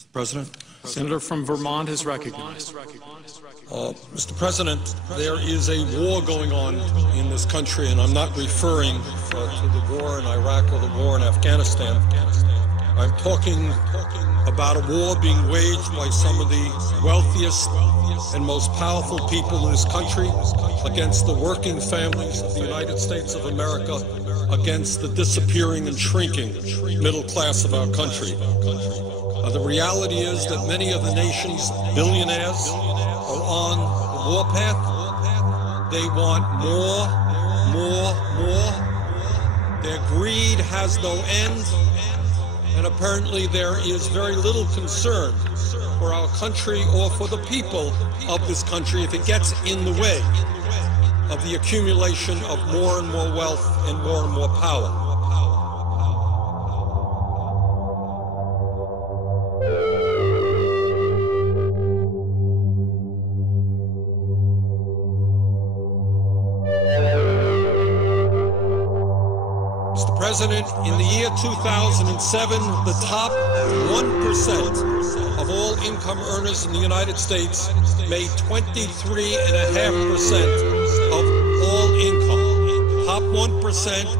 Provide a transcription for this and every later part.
Mr. President. Senator from Vermont is recognized. Mr. President, there is a war going on in this country, and I'm not referring to the war in Iraq or the war in Afghanistan. I'm talking about a war being waged by some of the wealthiest and most powerful people in this country against the working families of the United States of America, against the disappearing and shrinking middle class of our country. The reality is that many of the nation's billionaires are on the warpath. They want more. Their greed has no end, and apparently there is very little concern for our country or for the people of this country if it gets in the way of the accumulation of more and more wealth and more power. Mr. President, in the year 2007, the top 1% of all income earners in the United States made 23.5% of all income. Top 1%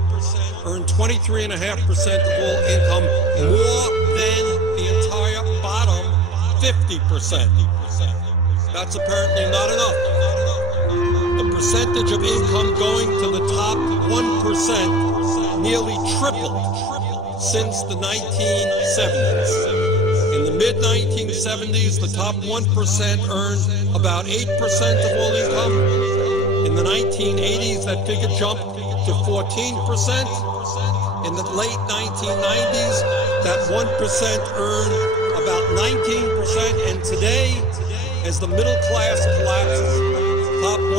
earned 23.5% of all income, more than the entire bottom 50%. That's apparently not enough. The percentage of income going to the top 1% nearly tripled since the 1970s. In the mid-1970s, the top 1% earned about 8% of all income. In the 1980s, that figure jumped to 14%. In the late 1990s, that 1% earned about 19%. And today, as the middle class collapses, top 1%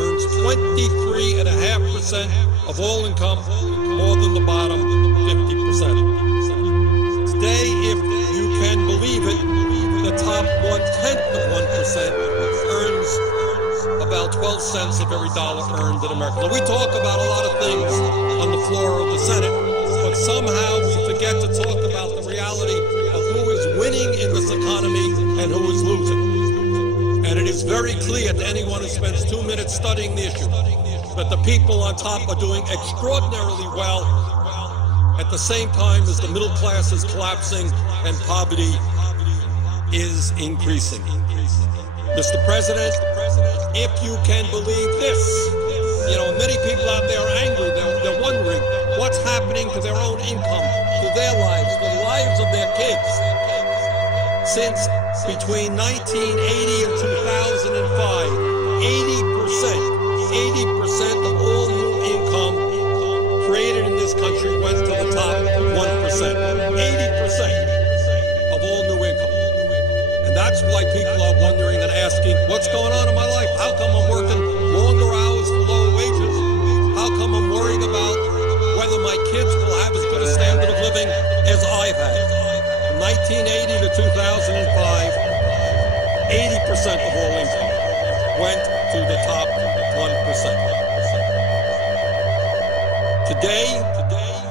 earns 23.5% of all income, more than the bottom 50%. Today, if you can believe it, the top 1/10 of 1% earns about 12 cents of every dollar earned in America. Now, we talk about a lot of things on the floor of the Senate, but somehow we forget to talk about the reality of who is winning in this economy and who is losing. And it is very clear to anyone who spends 2 minutes studying the issue that the people on top are doing extraordinarily well at the same time as the middle class is collapsing and poverty is increasing. Mr. President, if you can believe this, many people out there are angry. They're wondering what's happening to their own income, to their lives, to the lives of their kids. Since between 1980 and 2005, 80% of all new income created in this country went to the top 1%. 80% of all new income. And that's why people are wondering and asking, what's going on in my life? How come I'm working longer hours for lower wages? How come I'm worried about whether my kids will have as good a standard of living as I've had? From 1980 to 2005, 80% of all income went to the top 1%. Today,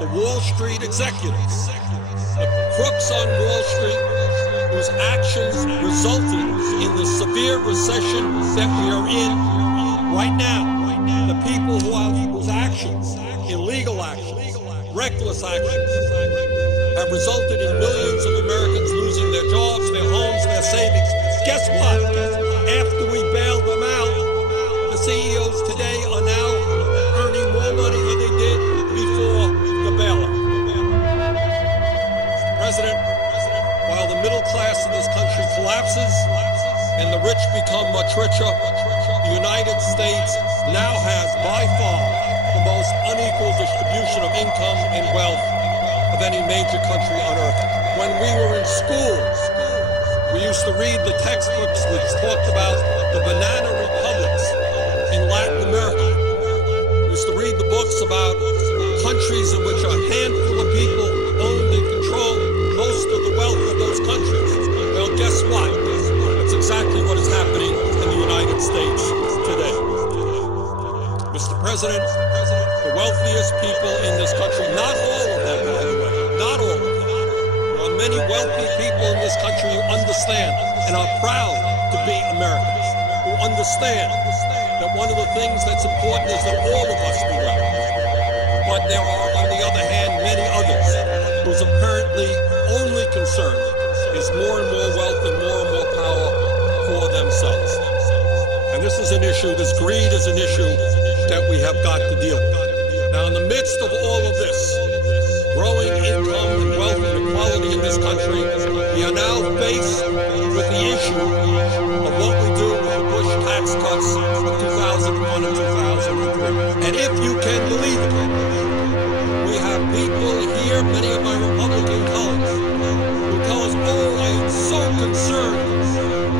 the Wall Street executives, the crooks on Wall Street, whose actions resulted in the severe recession that we are in right now, the people whose actions, illegal actions, reckless actions, have resulted in millions of Americans losing their jobs, their homes, their savings. Guess what? After we bailed them out, the CEOs today are now earning more money than they did before the bailout. Mr. President, while the middle class in this country collapses and the rich become much richer, the United States now has by far the most unequal distribution of income and wealth of any major country on earth. When we were in school, we used to read the textbooks which talked about the banana republics in Latin America. We used to read the books about countries in which a handful of people owned and controlled most of the wealth of those countries. Well, guess what? That's exactly what is happening in the United States today. Mr. President, the wealthiest people in this country, not all of them, by the way, not all of them. There are many wealthy people in this country who understand and are proud to be Americans, who understand that one of the things that's important is that all of us do well. But there are, on the other hand, many others whose apparently only concern is more and more wealth and more power for themselves. And this is an issue, this greed is an issue that we have got to deal with. Now, in the midst of all of this, growing income and wealth inequality in this country, we are now faced with the issue of what we do with the Bush tax cuts of 2001 and 2003. And if you can believe it, we have people here, many of my Republican colleagues, who tell us, oh, I am so concerned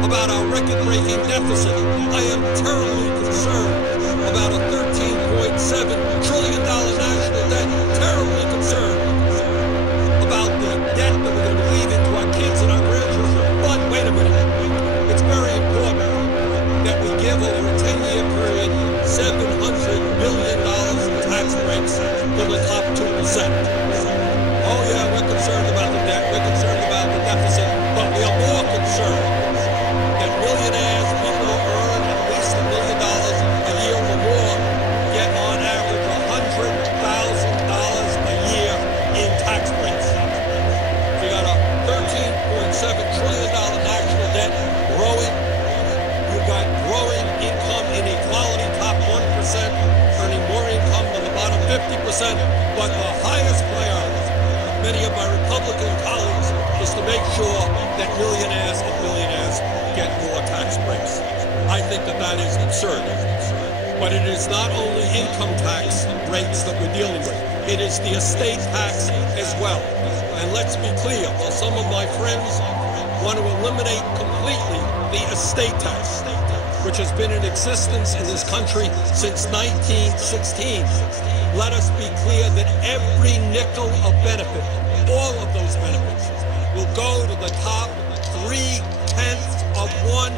about our record-breaking deficit. I am terribly concerned about a $13.7 trillion national debt, terribly concerned about the debt that we're going to leave into our kids and our grandchildren. But wait a minute, it's very important that we give over a 10-year period $700 billion in tax breaks to the top 2%. Oh yeah, we're concerned about the debt, we're concerned about the deficit, but we are more concerned that millionaires, people who earn at least $1 million a year or more, get on average $100,000 a year in tax breaks. So you got a $13.7 trillion national debt growing. You've got growing income inequality, top 1% earning more income than the bottom 50%. But the highest priority of many of my Republican colleagues is to make sure that millionaires and billionaires get more tax breaks. I think that that is absurd. But it is not only income tax rates that we're dealing with. It is the estate tax as well. And let's be clear, while some of my friends want to eliminate completely the estate tax, which has been in existence in this country since 1916, let us be clear that every nickel of benefit, all of those benefits, will go to the top 0.3%.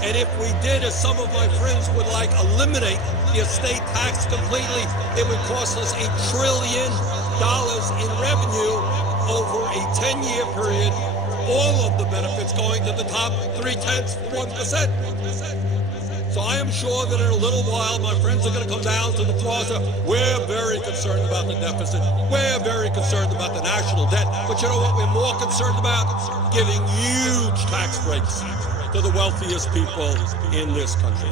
And if we did, as some of my friends would like, eliminate the estate tax completely, it would cost us $1 trillion in revenue over a 10-year period, all of the benefits going to the top 0.3%. So I am sure that in a little while, my friends are going to come down to the plaza. We're very concerned about the deficit. We're very concerned about the national debt. But you know what we're more concerned about? Giving huge tax breaks to the wealthiest people in this country.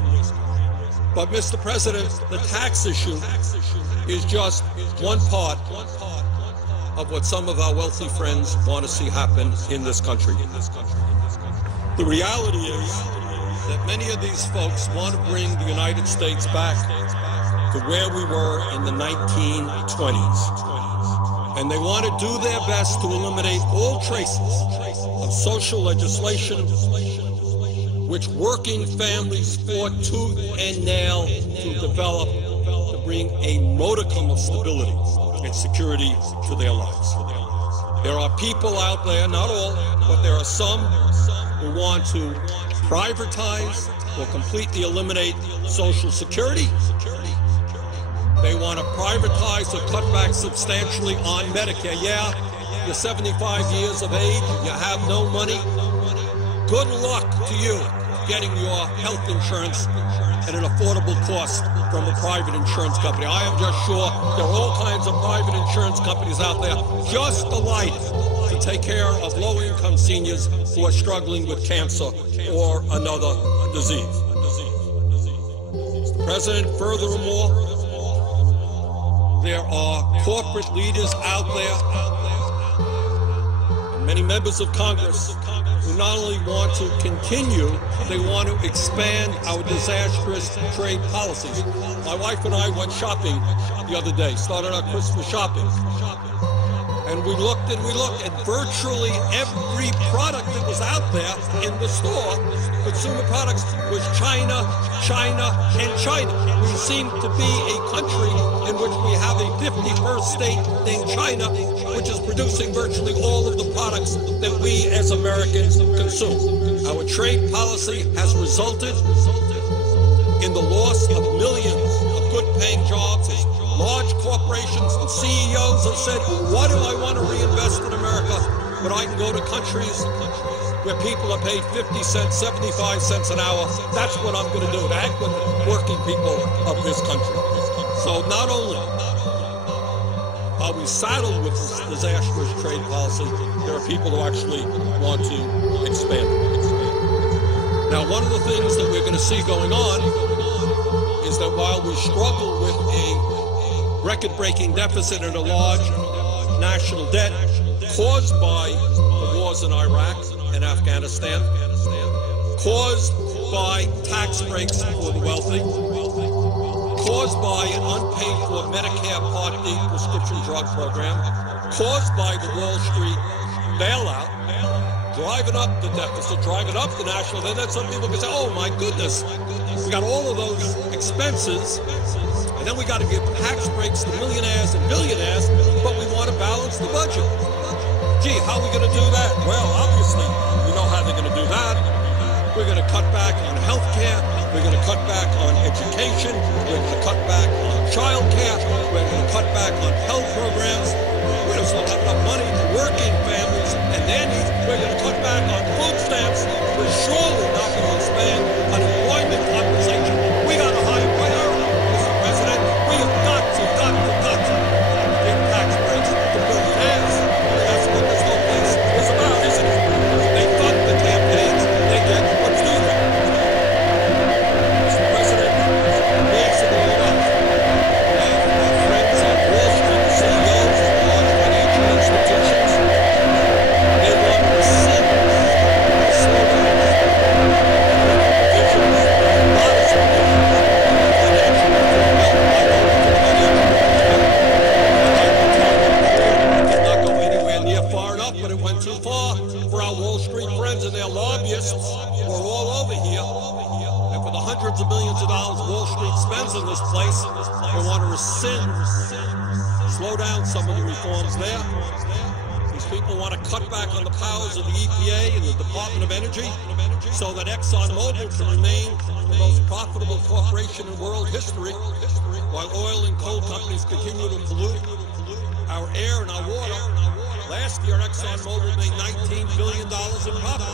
But, Mr. President, the tax issue is just one part of what some of our wealthy friends want to see happen in this country. The reality is that many of these folks want to bring the United States back to where we were in the 1920s. And they want to do their best to eliminate all traces of social legislation which working families fought tooth and nail to develop to bring a modicum of stability and security to their lives. There are people out there, not all, but there are some who want to privatize or completely eliminate Social Security. They want to privatize or cut back substantially on Medicare. Yeah, you're 75 years of age, you have no money. Good luck to you getting your health insurance at an affordable cost from a private insurance company. I am just sure there are all kinds of private insurance companies out there just delighted to take care of low-income seniors who are struggling with cancer or another disease. Mr. President, furthermore, there are corporate leaders out there, and many members of Congress, who not only want to continue, they want to expand our disastrous trade policies. My wife and I went shopping the other day, started our Christmas shopping. And we looked, and virtually every product that was out there in the store, consumer products, was China, China, and China. We seem to be a country in which we have a 51st state named China, which is producing virtually all of the products that we as Americans consume. Our trade policy has resulted in the loss of millions of good-paying jobs, as Large corporations and CEOs have said, why do I want to reinvest in America when I can go to countries where people are paid 50 cents, 75 cents an hour? That's what I'm going to do, to act with the working people of this country. So not only are we saddled with this disastrous trade policy, there are people who actually want to expand it. Now, one of the things that we're going to see going on is that while we struggle with a record-breaking deficit and a large national debt caused by the wars in Iraq and Afghanistan, caused by tax breaks for the wealthy, caused by an unpaid-for Medicare Part D prescription drug program, caused by the Wall Street bailout, driving up the deficit, driving up the national debt. Then some people can say, oh my goodness, we got all of those expenses, and then we got to give tax breaks to millionaires and billionaires, but we want to balance the budget. Gee, how are we going to do that? Well, obviously, we know how they're going to do that. We're going to cut back on health care. We're going to cut back on education. We're going to cut back on child care. We're going to cut back on health programs. We just don't have enough money for working families and their needs. We're going to cut back on food stamps. We're surely not going to expand unemployment compensation. We got a high priority, Mr. President. We have got to give tax breaks to billionaires. That's what this whole place is about, isn't it? They fund the campaigns. They get what's due them. Mr. President, years ago enough, our friends on Wall Street, the CEOs of large financial institutions, they want to rescind the slowdown provisions, modest provisions of financial reform. It did not go anywhere near far enough, but it went too far for our Wall Street friends and their lobbyists who are all over here. And for the hundreds of millions of dollars Wall Street spends in this place, they want to rescind, slow down some of the reforms there. These people want to cut back on the powers of the EPA and the Department of Energy so that ExxonMobil can remain the most profitable corporation in world history, while oil and coal companies continue to pollute our air and our water. Last year, ExxonMobil made $19 billion in profit.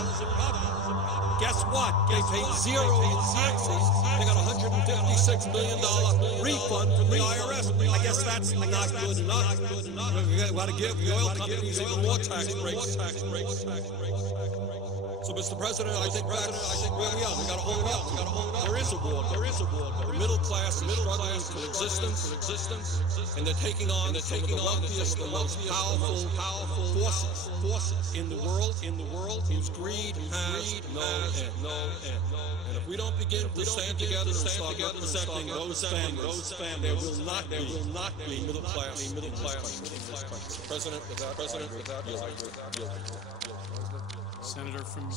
Guess what? They paid zero in taxes. They got a $156 million refund from the IRS. I guess that's not good enough. We've got to give the oil companies even more tax breaks. So, Mr. President, I think where we are. We got to hold up. There is a war. The middle class is struggling for existence, and they're taking on some of the wealthiest, the most powerful forces in the world, whose greed has no end. And if we don't begin to stand together and start representing those families, there will not be middle class in this country. President, without Senator from